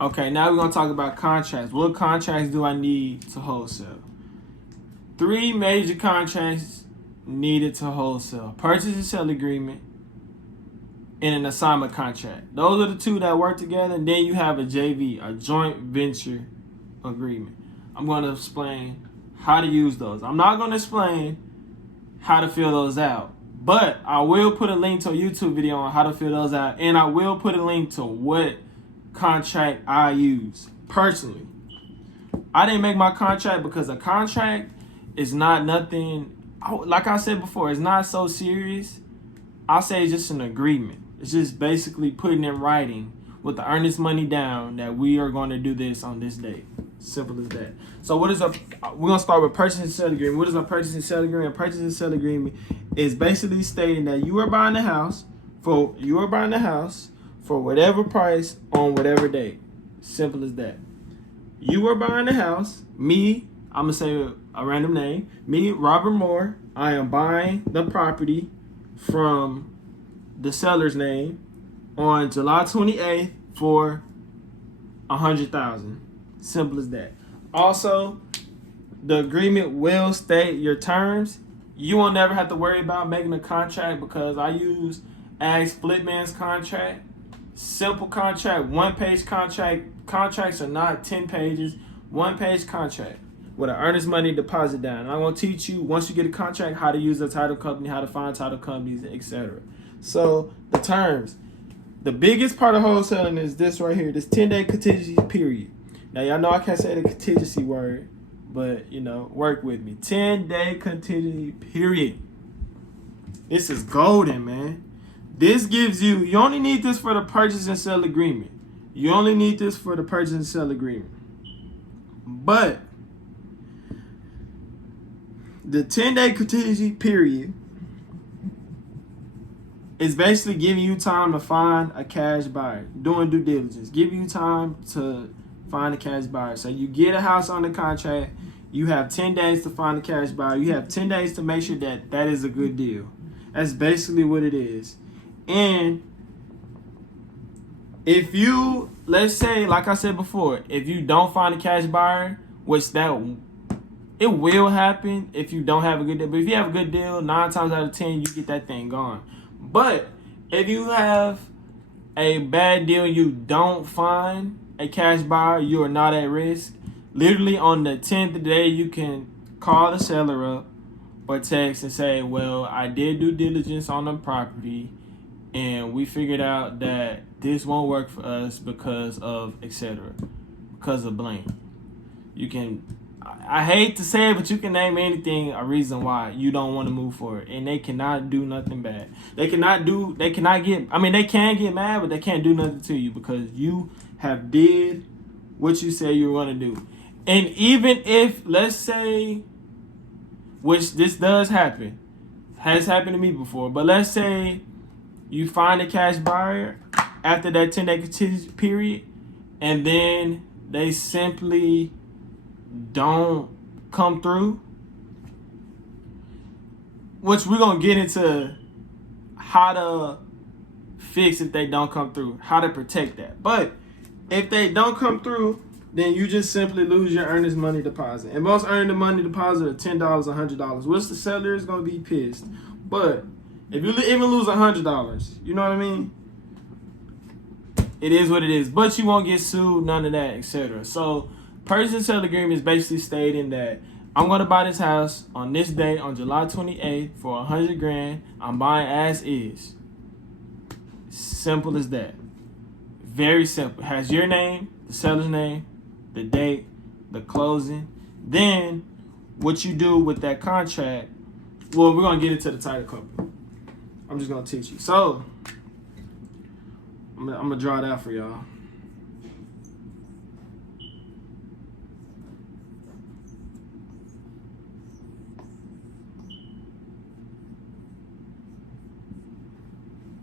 Okay, now we're gonna talk about contracts. What contracts do I need to wholesale? 3 major contracts needed to wholesale: purchase and sale agreement and an assignment contract. Those are the 2 that work together. And then you have a JV, a joint venture agreement. I'm going to explain how to use those. I'm not going to explain how to fill those out, but I will put a link to a YouTube video on how to fill those out, and I will put a link to what contract I use personally. I didn't make my contract because a contract is not nothing, like I said before, it's not so serious. I'll say it's just an agreement. It's just basically putting in writing with the earnest money down that we are going to do this on this date. Simple as that. So what is a, we're going to start with purchase and sale agreement. What is a purchase and sale agreement? A purchase and sale agreement is basically stating that you are buying the house for whatever price on whatever date. Simple as that. You are buying the house. Me, I'm going to say a random name. Me, Robert Moore, I am buying the property from the seller's name on July 28th for $100,000. Simple as that. Also, the agreement will state your terms. You will never have to worry about making a contract because I use Splitman's contract. Simple contract, 1-page contract. Contracts are not 10 pages, 1-page contract with an earnest money deposit down. And I'm going to teach you, once you get a contract, how to use a title company, how to find title companies, etc. So the terms. The biggest part of wholesaling is this right here, this 10-day contingency period. Now, y'all know I can't say the contingency word, but, work with me. 10-day contingency period. This is golden, man. This gives you only need this for the purchase and sale agreement. You only need this for the purchase and sale agreement. But the 10-day contingency period is basically giving you time to find a cash buyer, doing due diligence, giving you time to find a cash buyer. So you get a house on the contract, you have 10 days to find a cash buyer, you have 10 days to make sure that that is a good deal. That's basically what it is. And if you, let's say, like I said before, if you don't find a cash buyer, which it will happen if you don't have a good deal. But if you have a good deal, 9 times out of 10, you get that thing gone. But if you have a bad deal, you don't find a cash buyer, you are not at risk. Literally on the 10th day, you can call the seller up or text and say, well, I did due diligence on the property and we figured out that this won't work for us because of etc. Because of blank. You can, I hate to say it, but you can name anything a reason why you don't want to move forward, and they cannot do nothing bad. They can get mad, but they can't do nothing to you because you have did what you say you were going to do. And even if, let's say, which this does happen, has happened to me before, but let's say you find a cash buyer after that 10-day contingency period, and then they simply don't come through, which we're going to get into how to fix if they don't come through, how to protect that. But if they don't come through, then you just simply lose your earnest money deposit. And most earnest money deposit are $10, $100, which the seller is going to be pissed. But if you even lose $100, you know what I mean? It is what it is. But you won't get sued, none of that, etc. So purchase and sale agreement is basically stating that I'm going to buy this house on this day, on July 28th, for $100,000. I'm buying as is. Simple as that. Very simple. It has your name, the seller's name, the date, the closing. Then what you do with that contract, well, we're going to get into the title company. I'm just going to teach you. So I'm going to draw it out for y'all.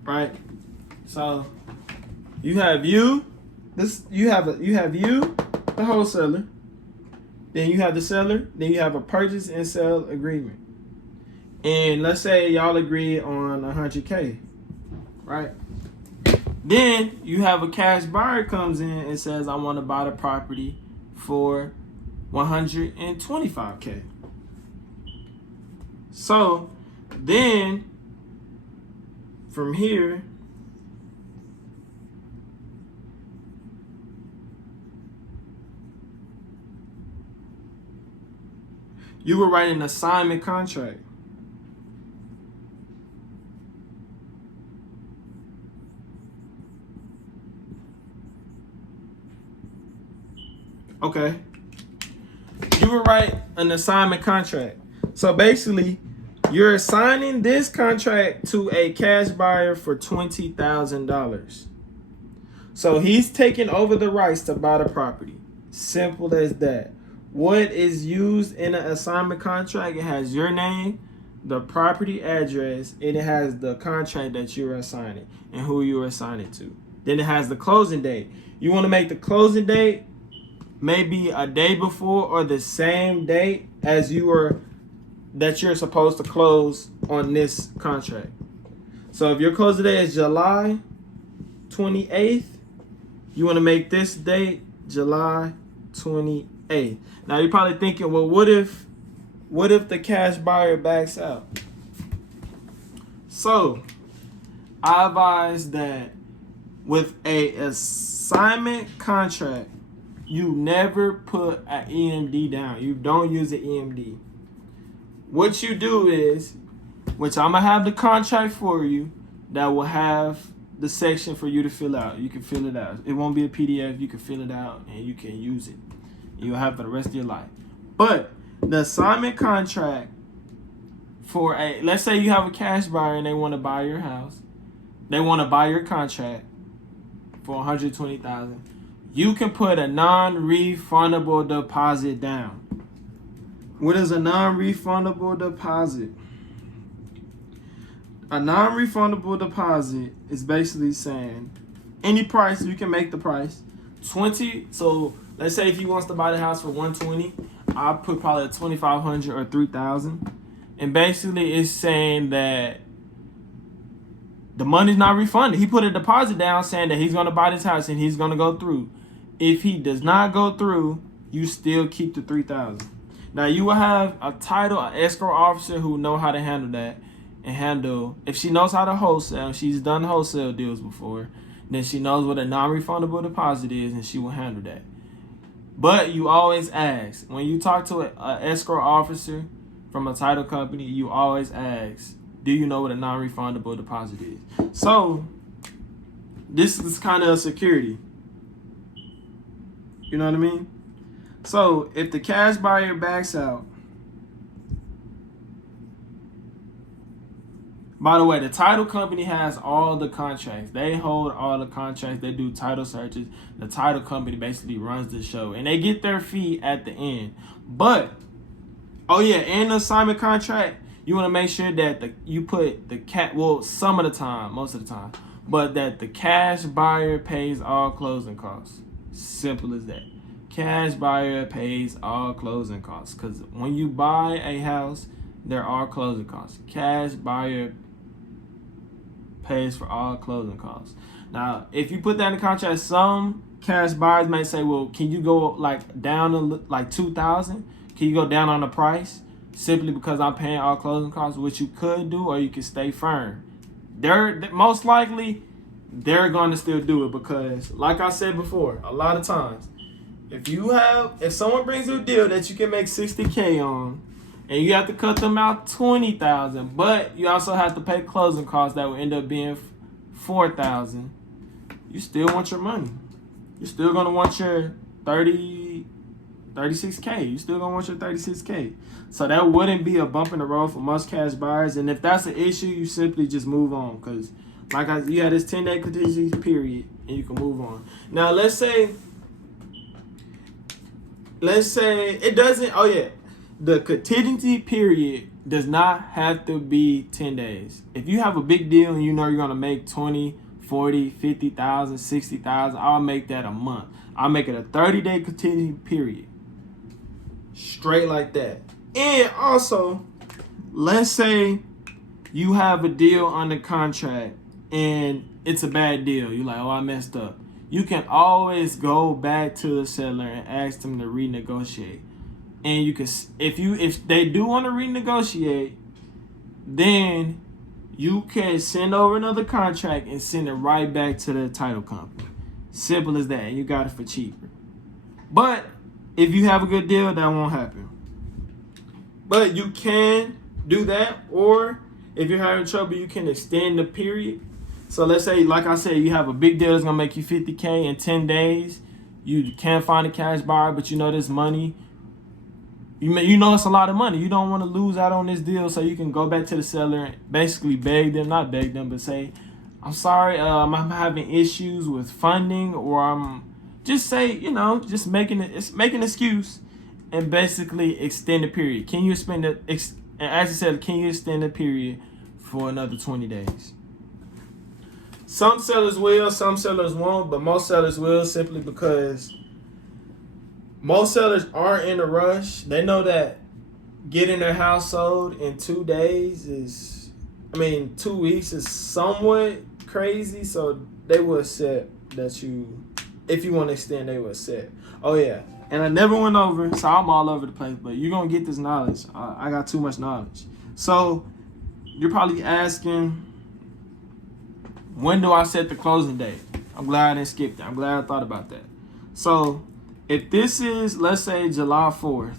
Right? So you have you, the wholesaler, then you have the seller, then you have a purchase and sale agreement. And let's say y'all agree on $100K, right? Then you have a cash buyer comes in and says, I want to buy the property for $125K. So then from here, you will write an assignment contract. Okay. You would write an assignment contract. So basically, you're assigning this contract to a cash buyer for $20,000. So he's taking over the rights to buy the property. Simple as that. What is used in an assignment contract? It has your name, the property address, and it has the contract that you're assigning and who you're assigning to. Then it has the closing date. You want to make the closing date maybe a day before or the same date as you're supposed to close on this contract. So if your closing date is July 28th, you want to make this date July 28th. Now you're probably thinking, well, what if the cash buyer backs out? So I advise that with a assignment contract, you never put an EMD down. You don't use an EMD. What you do is, which I'm going to have the contract for you that will have the section for you to fill out. You can fill it out. It won't be a PDF. You can fill it out and you can use it. You'll have it for the rest of your life. But the assignment contract for let's say you have a cash buyer and they want to buy your house. They want to buy your contract for $120,000. You can put a non-refundable deposit down. What is a non-refundable deposit? A non-refundable deposit is basically saying any price, you can make the price. 20, so let's say if he wants to buy the house for $120, I'll put probably $2,500 or $3,000. And basically it's saying that the money's not refunded. He put a deposit down saying that he's going to buy this house and he's going to go through. If he does not go through, you still keep the $3,000. Now you will have a title, an escrow officer who know how to handle that and handle. If she knows how to wholesale, she's done wholesale deals before, then she knows what a non-refundable deposit is and she will handle that. But you always ask when you talk to an escrow officer from a title company. You always ask, do you know what a non-refundable deposit is? So this is kind of a security. You know what I mean? So if the cash buyer backs out, by the way, the title company has all the contracts. They hold all the contracts. They do title searches. The title company basically runs the show, and they get their fee at the end. But in the assignment contract, you want to make sure that you put some of the time, most of the time, but that the cash buyer pays all closing costs. Simple as that. Cash buyer pays all closing costs, because when you buy a house, there are closing costs. Cash buyer pays for all closing costs. Now, if you put that in the contract, some cash buyers may say, well, can you go down to $2,000? Can you go down on the price simply because I'm paying all closing costs? Which you could do, or you can stay firm. Most likely they're going to still do it, because like I said before, a lot of times if someone brings you a deal that you can make $60K on, and you have to cut them out $20,000, but you also have to pay closing costs that will end up being $4,000, you still want your money. You're still gonna want your 36K. You still gonna want your 36K. So that wouldn't be a bump in the road for most cash buyers. And if that's an issue, you simply just move on, because you had this 10-day contingency period, and you can move on. Now let's say it doesn't. The contingency period does not have to be 10 days. If you have a big deal and you know you're going to make 20, 40, 50,000, 60,000, I'll make that a month. I'll make it a 30-day contingency period. Straight like that. And also, let's say you have a deal under contract and it's a bad deal. You're like, oh, I messed up. You can always go back to the seller and ask them to renegotiate. And you can, if they do want to renegotiate, then you can send over another contract and send it right back to the title company. Simple as that. And you got it for cheaper. But if you have a good deal, that won't happen. But you can do that, or if you're having trouble, you can extend the period. So let's say, like I said, you have a big deal that's gonna make you $50K in 10 days. You can't find a cash buyer, but you know this money. You know it's a lot of money. You don't want to lose out on this deal, so you can go back to the seller and basically beg them, not beg them, but say, I'm sorry, I'm having issues with funding, or I'm just say, just making an excuse, and basically extend the period. Can you extend the and as I said, can you extend the period for another 20 days? Some sellers will, some sellers won't, but most sellers will, simply because most sellers aren't in a rush. They know that getting their house sold in 2 days 2 weeks is somewhat crazy. So they will accept that if you want to extend, they will accept. Oh yeah, and I never went over, so I'm all over the place, but you're going to get this knowledge. I got too much knowledge. So you're probably asking, when do I set the closing date? I'm glad I didn't skip that. I'm glad I thought about that. So if this is, let's say, July 4th,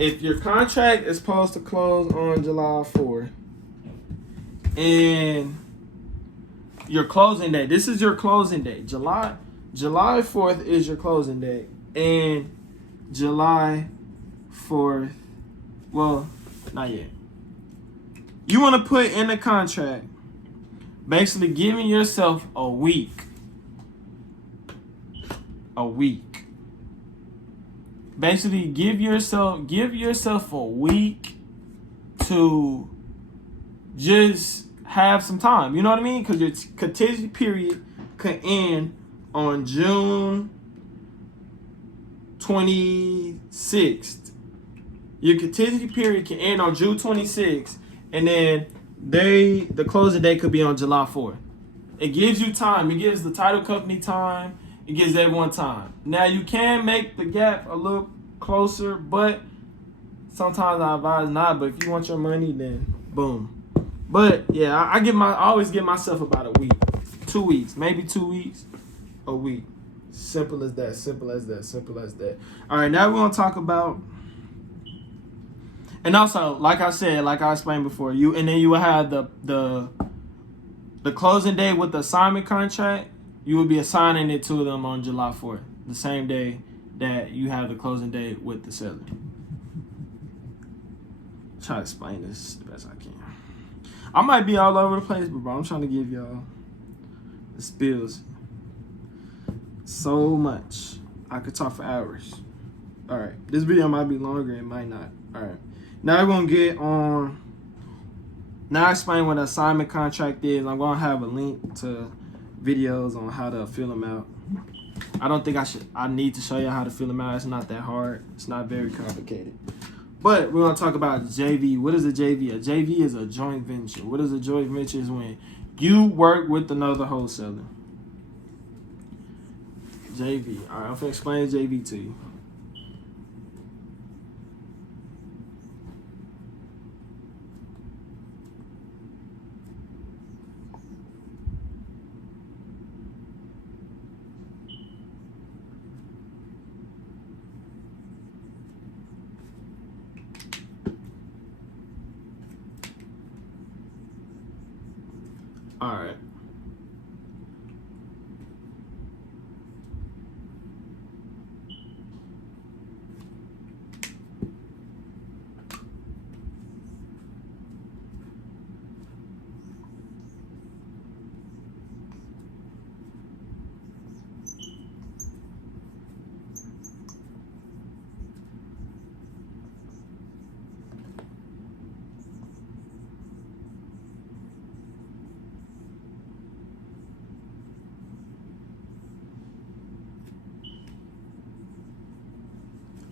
if your contract is supposed to close on July 4th, and your closing date, this is your closing date. July 4th is your closing date. And July 4th, well, not yet. You want to put in the contract, basically giving yourself a week. Basically, give yourself a week to just have some time. You know what I mean? Because your contingency period could end on June 26th. Your contingency period can end on June 26th, and then the closing date could be on July 4th. It gives you time. It gives the title company time. It gives everyone time. Now, you can make the gap a little closer, but sometimes I advise not. But if you want your money, then boom. But yeah, I always give myself about a week, 2 weeks, maybe 2 weeks, a week. Simple as that. Simple as that. Simple as that. All right, now we're gonna talk about, and also, like I said, like I explained before, you will have the closing date with the assignment contract. You will be assigning it to them on July 4th, the same day that you have the closing date with the seller. Try to explain this the best I can. I might be all over the place, but bro, I'm trying to give y'all the spills. So much. I could talk for hours. All right, this video might be longer, it might not. All right, now we're gonna get on. Now I explain what an assignment contract is. I'm gonna have a link to videos on how to fill them out. I don't think I need to show you how to fill them out. It's not that hard. It's not very complicated. But we're gonna talk about JV. What is a JV? A JV is a joint venture. What is a joint venture? Is when you work with another wholesaler. JV. All right, I'm gonna explain JV to you. All right.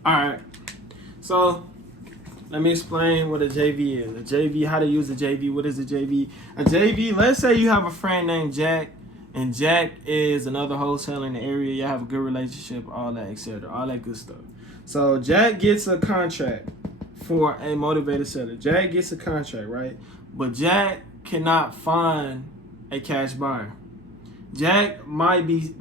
All right. So Let me explain what a JV is. A JV, how to use a JV. What is a JV? A JV, let's say you have a friend named Jack, and Jack is another wholesaler in the area. You have a good relationship, all that, etc. All that good stuff. So Jack gets a contract for a motivated seller. Jack gets a contract, right? But Jack cannot find a cash buyer. Jack might be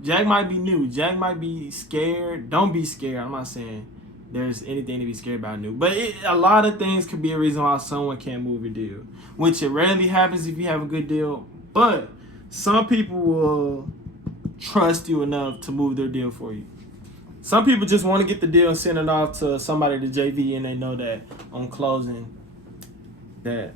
new. Jack might be scared. Don't be scared. I'm not saying there's anything to be scared about new. But a lot of things could be a reason why someone can't move a deal, which it rarely happens if you have a good deal. But some people will trust you enough to move their deal for you. Some people just want to get the deal and send it off to somebody to JV, and they know that on closing that,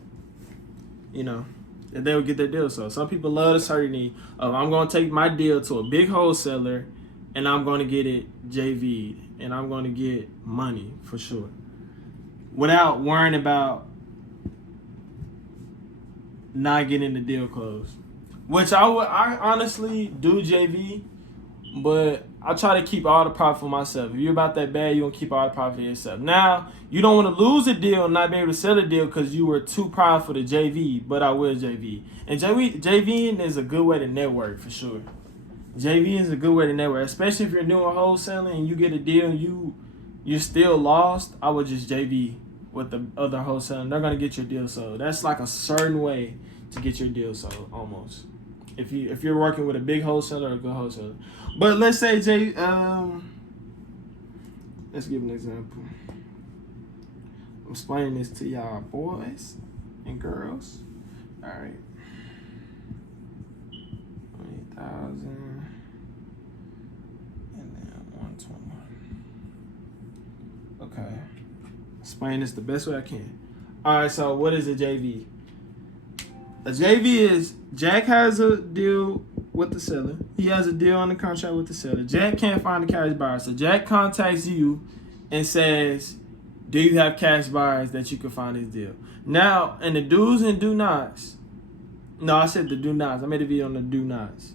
that they will get their deal. So some people love the certainty of, I'm going to take my deal to a big wholesaler and I'm going to get it JV'd and I'm going to get money for sure without worrying about not getting the deal closed. Which I honestly do JV, but I try to keep all the profit for myself. If you're about that bad, you're going to keep all the profit for yourself. Now, you don't want to lose a deal and not be able to sell a deal because you were too prideful to JV, but I will JV. And JVing is a good way to network for sure. JV is a good way to network, especially if you're doing wholesaling and you get a deal and you're still lost. I would just JV with the other wholesaler. They're going to get your deal sold. That's like a certain way to get your deal sold almost. If you're working with a big wholesaler or a good wholesaler. But let's say let's give an example. I'm explaining this to y'all boys and girls. All right. 20,000 and then 120. Okay. Explain this the best way I can. All right, so what is a JV? A JV is Jack has a deal with the seller. He has a deal on the contract with the seller. Jack can't find a cash buyer. So Jack contacts you and says, do you have cash buyers that you can find this deal? Now, in the do's and do nots. No, I said the do nots. I made a video on the do nots.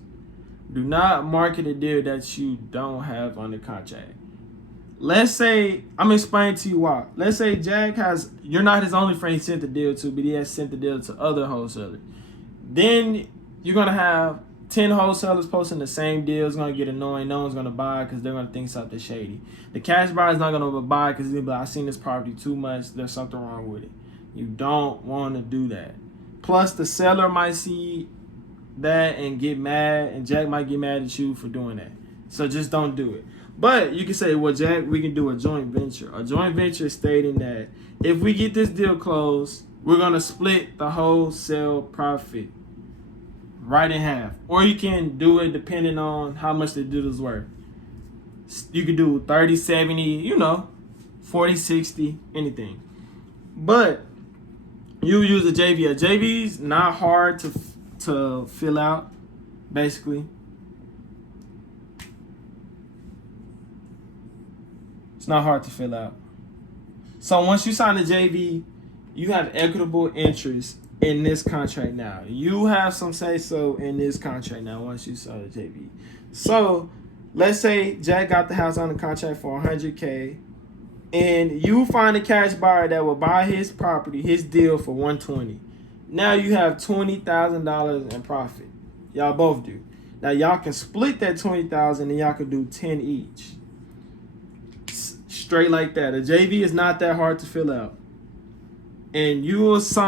Do not market a deal that you don't have on the contract. Let's say, I'm going to explain to you why. Let's say Jack you're not his only friend he sent the deal to, but he has sent the deal to other wholesalers. Then you're going to have 10 wholesalers posting the same deal. It's going to get annoying. No one's going to buy because they're going to think something shady. The cash buyer is not going to buy because they'll be like, I've seen this property too much. There's something wrong with it. You don't want to do that. Plus, the seller might see that and get mad, and Jack might get mad at you for doing that. So just don't do it. But you can say, well, Jack, we can do a joint venture. A joint venture is stating that if we get this deal closed, we're going to split the wholesale profit right in half. Or you can do it depending on how much the deal is worth. You can do 30, 70, 40, 60, anything. But you use a JV. A JV is not hard to fill out, basically. It's not hard to fill out. So once you sign a JV, you have equitable interest in this contract now. You have some say-so in this contract now once you sign a JV. So let's say Jack got the house on the contract for $100K, and you find a cash buyer that will buy his property, his deal for $120. Now you have $20,000 in profit. Y'all both do. Now y'all can split that $20,000 and y'all can do 10 each. Straight like that. A JV is not that hard to fill out. And you will fill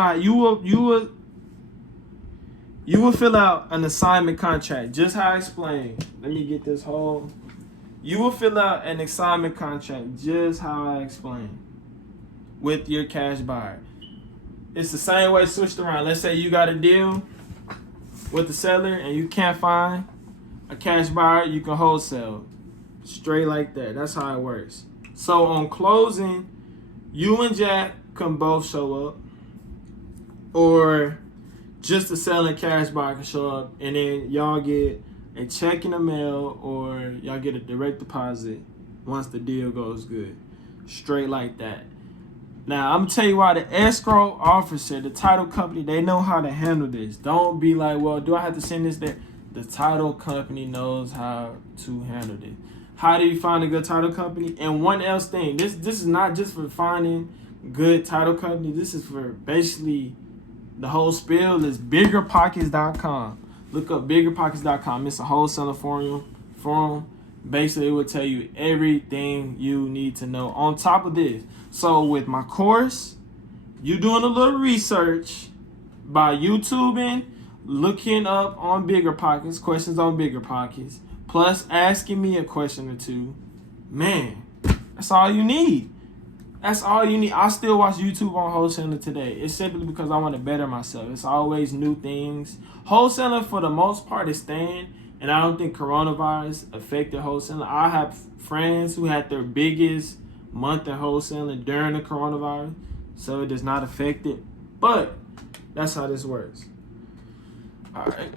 out an assignment contract, just how I explained. Let me get this whole. You will fill out an assignment contract, just how I explained, with your cash buyer. It's the same way switched around. Let's say you got a deal with the seller and you can't find a cash buyer, you can wholesale. Straight like that. That's how it works. So on closing, you and Jack can both show up, or just the seller and cash buyer can show up, and then y'all get a check in the mail, or y'all get a direct deposit once the deal goes good. Straight like that. Now, I'm going to tell you why the escrow officer, the title company, they know how to handle this. Don't be like, well, do I have to send this there? The title company knows how to handle this. How do you find a good title company? And one else thing, this is not just for finding good title company. This is for basically the whole spiel is biggerpockets.com. Look up biggerpockets.com. It's a wholesaler forum. Basically, it will tell you everything you need to know. On top of this, so with my course, you doing a little research by YouTubing, looking up on Bigger Pockets, questions on Bigger Pockets, plus asking me a question or two. Man, that's all you need. That's all you need. I still watch YouTube on wholesaling today. It's simply because I want to better myself. It's always new things. Wholesaling, for the most part, is staying. And I don't think coronavirus affected wholesaling. I have friends who had their biggest month in wholesaling during the coronavirus. So it does not affect it. But that's how this works. All right.